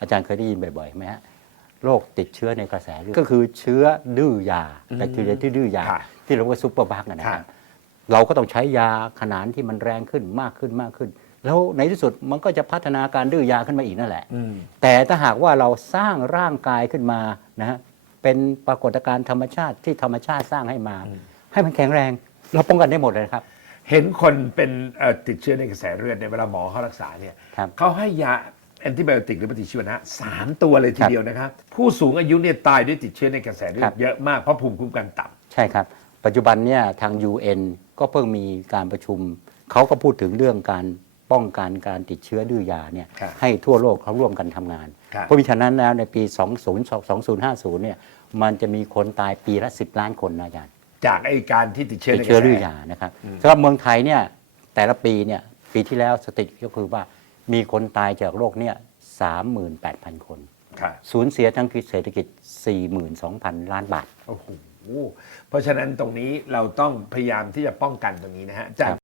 อาจารย์เคยได้ยินบ่อยๆไหมฮะโรคติดเชื้อในกระแสเลือดก็คือเชื้อดื้อยาแบคทีเรียที่ดื้อยา ค่ะที่เรียกว่าซูเปอร์บัคนะคค่ะรับเราก็ต้องใช้ยาขนาดที่มันแรงขึ้นมากขึ้นมากขึ้น แล้วในที่สุดมันก็จะพัฒนาการดื้อยาขึ้นมาอีกนั่นแหละ อืม แต่ถ้าหากว่าเราสร้างร่างกายขึ้นมานะฮะเป็นปรากฏการณ์ธรรมชาติที่ธรรมชาติสร้างให้มา ให้มันแข็งแรง เราป้องกันได้หมดเลยครับ เห็นคนเป็นเอ่อติดเชื้อในกระแสเลือดเนี่ยเวลาหมอเขารักษาเนี่ยครับ เขาให้ยาแอนติไบโอติกหรือปฏิชีวนะสามตัวเลยทีครับเดียวนะครับ ผู้สูงอายุเนี่ยตายด้วยติดเชื้อในกระแสเลือครัดบเยอะมากเพราะภูมิคุ้มกันต่ำใช่ครับ ปัจจุบันเนี่ยทาง UN ก็เพิ่งมีการประชุม เขาก็พูดถึงเรื่องการป้องกันการติดเชื้อดื้อยาเนี่ยครับให้ทั่วโลกเขาร่วมกันทำงานครับเพราะมิฉะนั้นแล้วในปี 20 2050เนี่ยมันจะมีคนตายปีละ 10 ล้านคนนะอาจารย์จากไอการที่ติดเชื้อติดในกเชื้อระแสดื้อยานะครับสำหรับเมืองไทยเนี่ยแต่ละปีเนี่ยปีที่แล้วสถิติก็คือว่า มีคนตายจากโรคเนี่ย38,000 คนค่ะสูญเสียทั้งเศรษฐกิจ 42,000 ล้านบาท โอ้โหเพราะฉะนั้นตรงนี้เราต้องพยายามที่จะป้องกันตรงนี้นะฮะจาก